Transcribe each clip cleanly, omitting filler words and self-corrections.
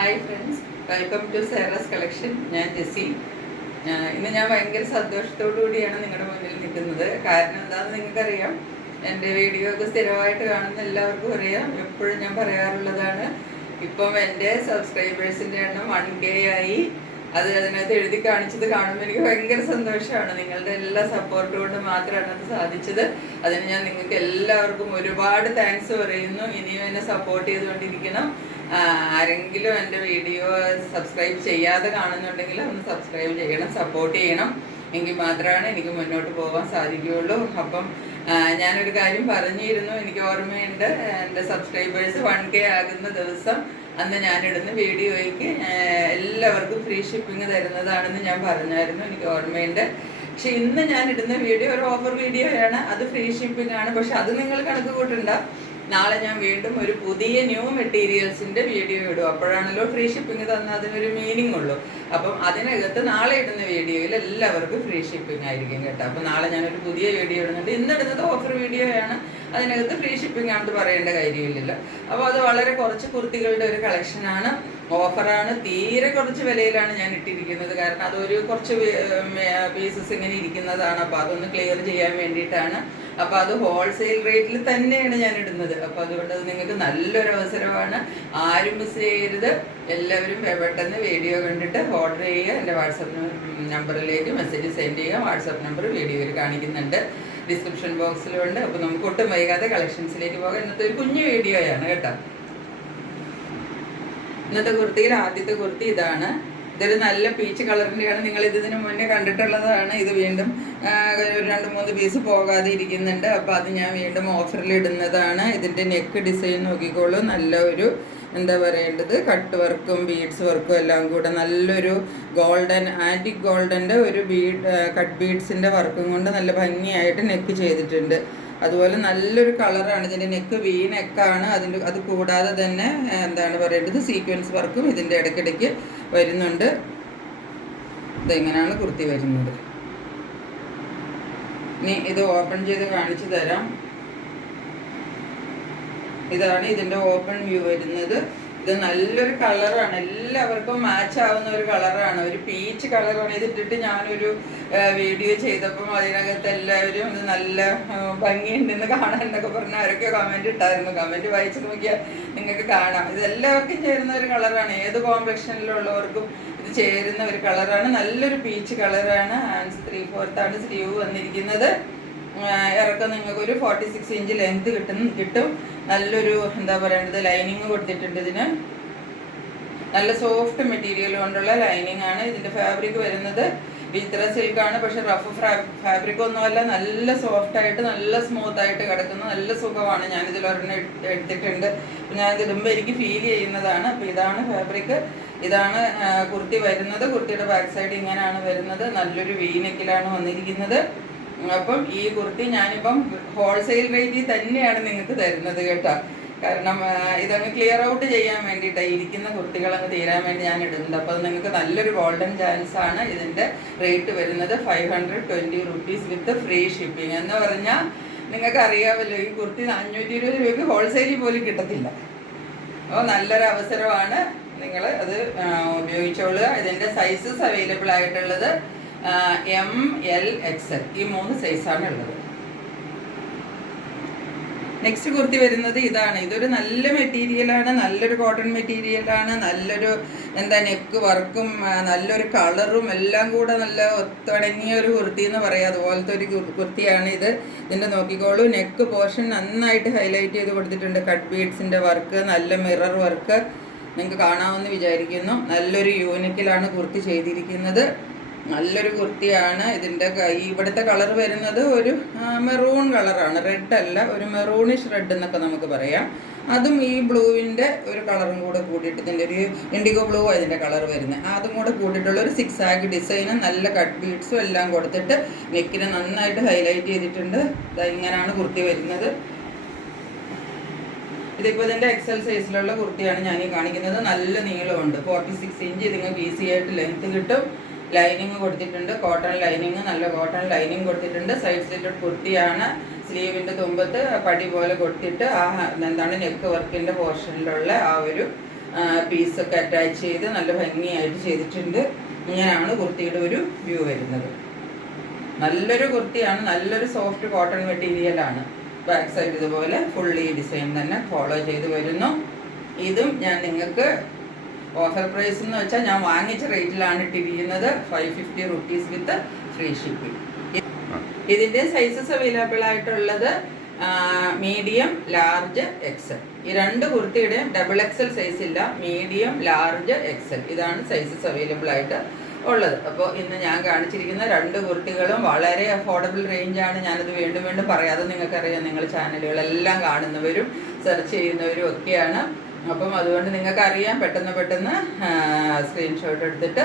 Hi friends, welcome to സേറാസ് collection. ഞാൻ ജെസ്സി. ഇന്ന് ഞാൻ ഭയങ്കര സന്തോഷത്തോടു കൂടിയാണ് നിങ്ങളുടെ മുന്നിൽ നിൽക്കുന്നത്. കാരണം എന്താണെന്ന് നിങ്ങൾക്കറിയാം, എൻ്റെ വീഡിയോ ഒക്കെ സ്ഥിരമായിട്ട് കാണുന്ന എല്ലാവർക്കും അറിയാം. എപ്പോഴും ഞാൻ പറയാറുള്ളതാണ്, ഇപ്പം എൻ്റെ സബ്സ്ക്രൈബേഴ്സിൻ്റെ എണ്ണം 1K ആയി. അതിനകത്ത് എഴുതി കാണിച്ചത് കാണുമ്പോൾ എനിക്ക് ഭയങ്കര സന്തോഷമാണ്. നിങ്ങളുടെ എല്ലാ സപ്പോർട്ട് കൊണ്ട് മാത്രമാണ് അത് സാധിച്ചത്. അതിന് ഞാൻ നിങ്ങൾക്ക് എല്ലാവർക്കും ഒരുപാട് താങ്ക്സ് പറയുന്നു. ഇനിയും എന്നെ സപ്പോർട്ട് ചെയ്തുകൊണ്ടിരിക്കണം. ആരെങ്കിലും എൻ്റെ വീഡിയോ സബ്സ്ക്രൈബ് ചെയ്യാതെ കാണുന്നുണ്ടെങ്കിൽ ഒന്ന് സബ്സ്ക്രൈബ് ചെയ്യണം, സപ്പോർട്ട് ചെയ്യണം. എങ്കിൽ മാത്രമാണ് എനിക്ക് മുന്നോട്ട് പോകാൻ സാധിക്കുകയുള്ളൂ. അപ്പം ഞാനൊരു കാര്യം പറഞ്ഞിരുന്നു, എനിക്ക് ഓർമ്മയുണ്ട്, എൻ്റെ സബ്സ്ക്രൈബേഴ്സ് 1K ആകുന്ന ദിവസം അന്ന് ഞാനിടുന്ന വീഡിയോയ്ക്ക് എല്ലാവർക്കും ഫ്രീ ഷിപ്പിംഗ് തരുന്നതാണെന്ന് ഞാൻ പറഞ്ഞായിരുന്നു, എനിക്ക് ഓർമ്മയുണ്ട്. പക്ഷെ ഇന്ന് ഞാൻ ഇടുന്ന വീഡിയോ ഒരു ഓഫർ വീഡിയോയാണ്, അത് ഫ്രീ ഷിപ്പിംഗ് ആണ്. പക്ഷെ അത് നിങ്ങൾ കണക്ക് കൂട്ടണ്ട. നാളെ ഞാൻ വീണ്ടും ഒരു പുതിയ ന്യൂ മെറ്റീരിയൽസിൻ്റെ വീഡിയോ ഇടും. അപ്പോഴാണല്ലോ ഫ്രീ ഷിപ്പിംഗ് തന്നാൽ അതിനൊരു മീനിങ് ഉള്ളൂ. അപ്പം അതിനകത്ത് നാളെ ഇടുന്ന വീഡിയോയിൽ എല്ലാവർക്കും ഫ്രീ ഷിപ്പിംഗ് ആയിരിക്കും കേട്ടോ. അപ്പം നാളെ ഞാനൊരു പുതിയ വീഡിയോ ഇടുന്നുണ്ട്. ഇന്നിടുന്നത് ഓഫർ വീഡിയോയാണ്, അതിനകത്ത് ഫ്രീ ഷിപ്പിംഗ് ആണെന്ന് പറയേണ്ട കാര്യമില്ലല്ലോ. അപ്പോൾ അത് വളരെ കുറച്ച് കുർത്തികളുടെ ഒരു കളക്ഷനാണ്, ഓഫറാണ്. തീരെ കുറച്ച് വിലയിലാണ് ഞാൻ ഇട്ടിരിക്കുന്നത്. കാരണം അതൊരു കുറച്ച് പീസസ് ഇങ്ങനെ ഇരിക്കുന്നതാണ്. അപ്പോൾ അതൊന്ന് ക്ലിയർ ചെയ്യാൻ വേണ്ടിയിട്ടാണ്. അപ്പോൾ അത് ഹോൾസെയിൽ റേറ്റിൽ തന്നെയാണ് ഞാൻ ഇടുന്നത്. അപ്പോൾ അതുകൊണ്ട് അത് നിങ്ങൾക്ക് നല്ലൊരു അവസരമാണ്. ആരും മിസ് ചെയ്യരുത്. എല്ലാവരും പെട്ടെന്ന് വീഡിയോ കണ്ടിട്ട് ഓർഡർ ചെയ്യുക. എൻ്റെ വാട്സപ്പ് നമ്പറിലേക്ക് മെസ്സേജ് സെൻഡ് ചെയ്യുക. വാട്സപ്പ് നമ്പർ വീഡിയോയിൽ കാണിക്കുന്നുണ്ട്, ഡിസ്ക്രിപ്ഷൻ ബോക്സിലുണ്ട്. അപ്പോൾ നമുക്ക് ഒട്ടും വൈകാതെ കളക്ഷൻസിലേക്ക് പോകാം. ഇന്നത്തെ ഒരു കുഞ്ഞു വീഡിയോയാണ് കേട്ടോ. ഇന്നത്തെ കുർത്തിയിൽ ആദ്യത്തെ കുർത്തി ഇതാണ്. ഇതൊരു നല്ല പീച്ച് കളറിൻ്റെയാണ്. നിങ്ങൾ ഇതിന് മുന്നേ കണ്ടിട്ടുള്ളതാണ്. ഇത് വീണ്ടും ഒരു 2-3 പീസ് പോകാതെ ഇരിക്കുന്നുണ്ട്. അപ്പോൾ അത് ഞാൻ വീണ്ടും ഓഫറിൽ ഇടുന്നതാണ്. ഇതിൻ്റെ നെക്ക് ഡിസൈൻ നോക്കിക്കോളൂ. നല്ല ഒരു എന്താ പറയേണ്ടത്, കട്ട് വർക്കും ബീഡ്സ് വർക്കും എല്ലാം കൂടെ നല്ലൊരു ഗോൾഡൻ, ആൻറ്റിക് ഗോൾഡൻ്റെ ഒരു കട്ട് ബീഡ്സിൻ്റെ വർക്കും കൊണ്ട് നല്ല ഭംഗിയായിട്ട് നെക്ക് ചെയ്തിട്ടുണ്ട്. അതുപോലെ നല്ലൊരു കളറാണ്. ഇതിൻ്റെ നെക്ക് വി നെക്കാണ്. അത് കൂടാതെ തന്നെ എന്താണ് പറയേണ്ടത്, സീക്വൻസ് വർക്കും ഇതിൻ്റെ ഇടയ്ക്കിടയ്ക്ക് വരുന്നുണ്ട്. ഇതെങ്ങനെയാണ് കുർത്തി വരുന്നത്. ഇനി ഇത് ഓപ്പൺ ചെയ്ത് കാണിച്ചു തരാം. ഇതാണ് ഇതിൻ്റെ ഓപ്പൺ വ്യൂ വരുന്നത്. ഇത് നല്ലൊരു കളറാണ്, എല്ലാവർക്കും മാച്ച് ആവുന്ന ഒരു കളറാണ്, ഒരു പീച്ച് കളറാണ്. ഇതിട്ടിട്ട് ഞാനൊരു വീഡിയോ ചെയ്തപ്പം അതിനകത്ത് എല്ലാവരും ഇത് നല്ല ഭംഗിയുണ്ടെന്ന് കാണാൻ എന്നൊക്കെ പറഞ്ഞാൽ അവരൊക്കെ കമൻറ്റ് ഇട്ടായിരുന്നു. കമൻറ്റ് വായിച്ച് നോക്കിയാൽ നിങ്ങൾക്ക് കാണാം. ഇത് എല്ലാവർക്കും ചേരുന്ന ഒരു കളറാണ്. ഏത് കോംപ്ലക്ഷനിലുള്ളവർക്കും ഇത് ചേരുന്ന ഒരു കളറാണ്. നല്ലൊരു പീച്ച് കളറാണ്. ഹാൻഡ്സ് 3/4 സ്ലീവ് വന്നിരിക്കുന്നത്. ഇറക്കം നിങ്ങൾക്കൊരു 46 ഇഞ്ച് ലെങ്ത് കിട്ടും. നല്ലൊരു എന്താ പറയേണ്ടത്, ലൈനിങ് കൊടുത്തിട്ടുണ്ട്. ഇതിന് നല്ല സോഫ്റ്റ് മെറ്റീരിയൽ കൊണ്ടുള്ള ലൈനിങ് ആണ്. ഇതിൻ്റെ ഫാബ്രിക് വരുന്നത് വിത്ര സിൽക്കാണ്. പക്ഷെ റഫ് ഫാബ്രിക് ഒന്നുമല്ല, നല്ല സോഫ്റ്റായിട്ട് നല്ല സ്മൂത്തായിട്ട് കിടക്കുന്ന നല്ല സുഖമാണ്. ഞാനിതിൽ ഒരെണ്ണം എടുത്തിട്ടുണ്ട്. ഞാനിത് ഇടുമ്പോൾ എനിക്ക് ഫീൽ ചെയ്യുന്നതാണ്. അപ്പോൾ ഇതാണ് ഫാബ്രിക്, ഇതാണ് കുർത്തി വരുന്നത്. കുർത്തിയുടെ ബാക്ക് സൈഡ് ഇങ്ങനെയാണ് വരുന്നത്. നല്ലൊരു വി നെക്കിലാണ് വന്നിരിക്കുന്നത്. അപ്പം ഈ കുർത്തി ഞാനിപ്പം ഹോൾസെയിൽ റേറ്റിൽ തന്നെയാണ് നിങ്ങൾക്ക് തരുന്നത് കേട്ടോ. കാരണം ഇതങ്ങ് ക്ലിയർ ഔട്ട് ചെയ്യാൻ വേണ്ടിയിട്ടാണ്, ഇരിക്കുന്ന കുർത്തികളങ്ങ് തീരാൻ വേണ്ടി ഞാൻ ഇടുന്നത്. അപ്പോൾ അത് നിങ്ങൾക്ക് നല്ലൊരു ഗോൾഡൻ ചാൻസ് ആണ്. ഇതിൻ്റെ റേറ്റ് വരുന്നത് 520 റുപ്പീസ് വിത്ത് ഫ്രീ ഷിപ്പിംഗ്. എന്ന് പറഞ്ഞാൽ നിങ്ങൾക്ക് അറിയാമല്ലോ, ഈ കുർത്തി 520 രൂപയ്ക്ക് ഹോൾസെയിൽ പോലും കിട്ടത്തില്ല. അപ്പോൾ നല്ലൊരു അവസരമാണ്. നിങ്ങൾ അത് ഉപയോഗിച്ചോളുക. ഇതിൻ്റെ സൈസസ് അവൈലബിൾ ആയിട്ടുള്ളത് M, L, XL ഈ 3 സൈസാണ് ഉള്ളത്. നെക്സ്റ്റ് കുർത്തി വരുന്നത് ഇതാണ്. ഇതൊരു നല്ല മെറ്റീരിയലാണ്, നല്ലൊരു കോട്ടൺ മെറ്റീരിയലാണ്. നല്ലൊരു നെക്ക് വർക്കും നല്ലൊരു കളറും എല്ലാം കൂടെ നല്ല ഒത്തടങ്ങിയ ഒരു കുർത്തി എന്ന് പറയാം. അതുപോലത്തെ ഒരു കുർത്തിയാണ് ഇത്. ഇതിൻ്റെ നോക്കിക്കോളൂ, നെക്ക് പോർഷൻ നന്നായിട്ട് ഹൈലൈറ്റ് ചെയ്ത് കൊടുത്തിട്ടുണ്ട്. കട്ട് ബീഡ്സിൻ്റെ വർക്ക്, നല്ല മിറർ വർക്ക് നിങ്ങൾക്ക് കാണാമെന്ന് വിചാരിക്കുന്നു. നല്ലൊരു യൂണിക്കിലാണ് കുർത്തി ചെയ്തിരിക്കുന്നത്. നല്ലൊരു കുർത്തിയാണ്. ഇതിൻ്റെ ഇവിടുത്തെ കളർ വരുന്നത് ഒരു മെറൂൺ കളറാണ്, റെഡ് അല്ല, ഒരു മെറൂണിഷ് റെഡ് എന്നൊക്കെ നമുക്ക് പറയാം. അതും ഈ ബ്ലൂവിൻ്റെ ഒരു കളറും കൂടെ കൂട്ടിയിട്ട്, ഇതിൻ്റെ ഒരു ഇൻഡിഗോ ബ്ലൂ ഇതിൻ്റെ കളർ വരുന്നത്, അതും കൂടെ കൂട്ടിയിട്ടുള്ള ഒരു 6 ആഗ് ഡിസൈനും നല്ല കട്ട് ബീഡ്സും എല്ലാം കൊടുത്തിട്ട് നെക്കിനെ നന്നായിട്ട് ഹൈലൈറ്റ് ചെയ്തിട്ടുണ്ട്. ഇങ്ങനെയാണ് കുർത്തി വരുന്നത്. ഇതിപ്പോൾ ഇതിൻ്റെ XL സൈസിലുള്ള കുർത്തിയാണ് ഞാൻ ഈ കാണിക്കുന്നത്. നല്ല നീളമുണ്ട്, 46 ഇഞ്ച് നിങ്ങൾക്ക് ഈസി ആയിട്ട് ലെങ്ത് കിട്ടും. ലൈനിങ് കൊടുത്തിട്ടുണ്ട്, കോട്ടൺ ലൈനിങ്, നല്ല കോട്ടൺ ലൈനിങ് കൊടുത്തിട്ടുണ്ട്. സൈഡ് സ്ലിറ്റഡ് കുർത്തിയാണ്. സ്ലീവിൻ്റെ തുമ്പത്ത് പടി പോലെ കൊടുത്തിട്ട് എന്താണ് നെക്ക് വർക്കിൻ്റെ പോർഷനിലുള്ള ആ ഒരു പീസൊക്കെ അറ്റാച്ച് ചെയ്ത് നല്ല ഭംഗിയായിട്ട് ചെയ്തിട്ടുണ്ട്. ഇങ്ങനെയാണ് കുർത്തിയുടെ ഒരു വ്യൂ വരുന്നത്. നല്ലൊരു കുർത്തിയാണ്, നല്ലൊരു സോഫ്റ്റ് കോട്ടൺ മെറ്റീരിയലാണ്. ബാക്ക് സൈഡ് ഇതുപോലെ ഫുള്ളി ഡിസൈൻ തന്നെ ഫോളോ ചെയ്ത് വരുന്നു. ഇതും ഞാൻ നിങ്ങൾക്ക് ഓഫർ പ്രൈസ് എന്ന് വെച്ചാൽ ഞാൻ വാങ്ങിച്ച റേറ്റിലാണ് ഇട്ടിരിക്കുന്നത്. 550 റുപ്പീസ് വിത്ത് ഫ്രീ ഷിപ്പിംഗ്. ഇതിൻ്റെ സൈസസ് അവൈലബിൾ ആയിട്ടുള്ളത് മീഡിയം, ലാർജ്, എക്സൽ. ഈ 2 കുർത്തിയുടെയും ഡബിൾ എക്സൽ സൈസ് ഇല്ല. മീഡിയം, ലാർജ്, എക്സൽ ഇതാണ് സൈസസ് അവൈലബിൾ ആയിട്ട് ഉള്ളത്. അപ്പോൾ ഇന്ന് ഞാൻ കാണിച്ചിരിക്കുന്ന 2 കുർത്തികളും വളരെ അഫോർഡബിൾ റേഞ്ചാണ്. ഞാനത് വീണ്ടും വീണ്ടും പറയാതെ നിങ്ങൾക്കറിയാം, നിങ്ങൾ ചാനലുകളെല്ലാം കാണുന്നവരും സെർച്ച് ചെയ്യുന്നവരും ഒക്കെയാണ്. അപ്പം അതുകൊണ്ട് നിങ്ങൾക്കറിയാം, പെട്ടെന്ന് സ്ക്രീൻഷോട്ട് എടുത്തിട്ട്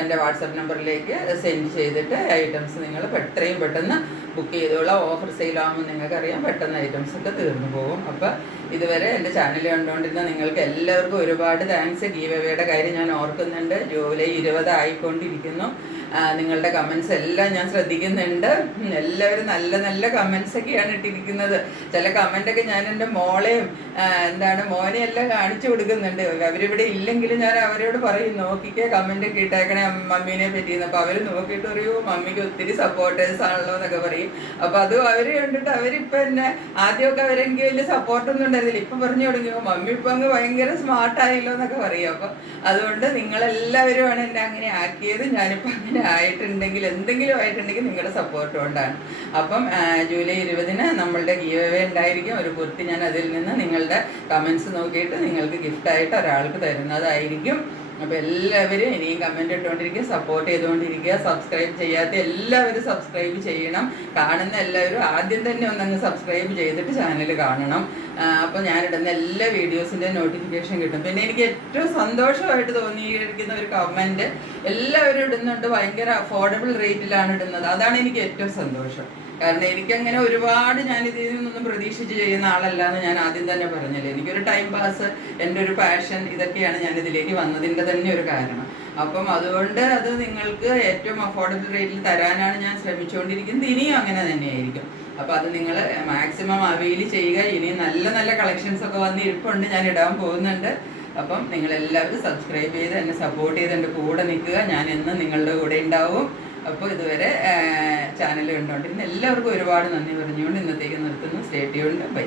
എൻ്റെ വാട്സപ്പ് നമ്പറിലേക്ക് സെൻഡ് ചെയ്തിട്ട് ഐറ്റംസ് നിങ്ങൾ എത്രയും പെട്ടെന്ന് ബുക്ക് ചെയ്തോളാം. ഓഫർ സെയിലാകുമ്പോൾ നിങ്ങൾക്കറിയാം പെട്ടെന്ന് ഐറ്റംസ് ഒക്കെ തീർന്നു പോകും. അപ്പോൾ ഇതുവരെ എൻ്റെ ചാനൽ കണ്ടുകൊണ്ടിരുന്ന നിങ്ങൾക്ക് എല്ലാവർക്കും ഒരുപാട് താങ്ക്സ്. ഗീവ് അവേയുടെ കാര്യം ഞാൻ ഓർക്കുന്നുണ്ട്. ജൂലൈ 20 ആയിക്കൊണ്ടിരിക്കുന്നു. നിങ്ങളുടെ കമൻസ് എല്ലാം ഞാൻ ശ്രദ്ധിക്കുന്നുണ്ട്. എല്ലാവരും നല്ല നല്ല കമൻസ് ഒക്കെയാണ് ഇട്ടിരിക്കുന്നത്. ചില കമൻ്റൊക്കെ ഞാൻ എൻ്റെ മോളെയും മോനെയും എല്ലാം കാണിച്ചു കൊടുക്കുന്നുണ്ട്. അവരിവിടെ ഇല്ലെങ്കിലും ഞാൻ അവരോട് പറയും, നോക്കിക്കേ കമൻ്റൊക്കെ ഇട്ടേക്കണേ മമ്മീനെ പറ്റിയെന്ന്. അപ്പോൾ അവർ നോക്കിയിട്ട് പറയൂ, മമ്മിക്ക് ഒത്തിരി സപ്പോർട്ടേഴ്സ് ആണല്ലോ എന്നൊക്കെ പറയും. അപ്പോൾ അത് അവർ കണ്ടിട്ട് അവരിപ്പോൾ എന്നെ ആദ്യമൊക്കെ അവരെനിക്ക് വലിയ സപ്പോർട്ടൊന്നും ഉണ്ടായിരുന്നില്ല. ഇപ്പം പറഞ്ഞു തുടങ്ങിയോ മമ്മി ഇപ്പം അങ്ങ് ഭയങ്കര സ്മാർട്ടായല്ലോ എന്നൊക്കെ പറയും. അപ്പോൾ അതുകൊണ്ട് നിങ്ങളെല്ലാവരുമാണ് എന്നെ അങ്ങനെ ആക്കിയത്. ഞാനിപ്പോൾ അങ്ങനെ ആയിട്ടുണ്ടെങ്കിൽ എന്തെങ്കിലും ആയിട്ടുണ്ടെങ്കിൽ നിങ്ങളുടെ സപ്പോർട്ട് കൊണ്ടാണ്. അപ്പം ജൂലൈ 20 നമ്മളുടെ ഗീവ് അവേ ഉണ്ടായിരിക്കും. ഒരു കുർത്തി ഞാൻ അതിൽ നിന്ന് നിങ്ങളുടെ കമൻസ് നോക്കിയിട്ട് നിങ്ങൾക്ക് ഗിഫ്റ്റായിട്ട് ഒരാൾക്ക് തരുന്നതായിരിക്കും. അപ്പോൾ എല്ലാവരും ഇനിയും കമൻറ്റ് ഇട്ടുകൊണ്ടിരിക്കുക, സപ്പോർട്ട് ചെയ്തുകൊണ്ടിരിക്കുക. സബ്സ്ക്രൈബ് ചെയ്യാത്ത എല്ലാവരും സബ്സ്ക്രൈബ് ചെയ്യണം. കാണുന്ന എല്ലാവരും ആദ്യം തന്നെ ഒന്നങ്ങ് സബ്സ്ക്രൈബ് ചെയ്തിട്ട് ചാനൽ കാണണം. അപ്പോൾ ഞാനിടുന്ന എല്ലാ വീഡിയോസിൻ്റെ നോട്ടിഫിക്കേഷൻ കിട്ടും. പിന്നെ എനിക്ക് ഏറ്റവും സന്തോഷമായിട്ട് തോന്നിയിരിക്കുന്ന ഒരു കമൻറ്റ്, എല്ലാവരും ഇടുന്നുണ്ട് ഭയങ്കര അഫോർഡബിൾ റേറ്റിലാണ് ഇടുന്നത്. അതാണ് എനിക്ക് ഏറ്റവും സന്തോഷം. കാരണം എനിക്കങ്ങനെ ഒരുപാട് ഞാൻ ഇതിൽ നിന്നൊന്നും പ്രതീക്ഷിച്ച് ചെയ്യുന്ന ആളല്ല എന്ന് ഞാൻ ആദ്യം തന്നെ പറഞ്ഞില്ലേ. എനിക്കൊരു ടൈം പാസ്, എൻ്റെ ഒരു പാഷൻ, ഇതൊക്കെയാണ് ഞാൻ ഇതിലേക്ക് വന്നതിൻ്റെ തന്നെ ഒരു കാരണം. അപ്പം അതുകൊണ്ട് അത് നിങ്ങൾക്ക് ഏറ്റവും അഫോർഡബിൾ റേറ്റിൽ തരാനാണ് ഞാൻ ശ്രമിച്ചുകൊണ്ടിരിക്കുന്നത്. ഇനിയും അങ്ങനെ തന്നെയായിരിക്കും. അപ്പോൾ അത് നിങ്ങൾ മാക്സിമം അവൈൽ ചെയ്യുക. ഇനിയും നല്ല നല്ല കളക്ഷൻസ് ഒക്കെ വന്ന് ഇരിപ്പുണ്ട്, ഞാൻ ഇടാൻ പോകുന്നുണ്ട്. അപ്പം നിങ്ങളെല്ലാവരും സബ്സ്ക്രൈബ് ചെയ്ത് എന്നെ സപ്പോർട്ട് ചെയ്ത് എൻ്റെ കൂടെ നിൽക്കുക. ഞാൻ എന്നും നിങ്ങളുടെ കൂടെ ഉണ്ടാവും. അപ്പോൾ ഇതുവരെ ചാനൽ കണ്ടുകൊണ്ടിരുന്ന എല്ലാവർക്കും ഒരുപാട് നന്ദി പറഞ്ഞുകൊണ്ട് ഇന്നത്തേക്ക് നിർത്തുന്നു. Stay tuned. ബൈ.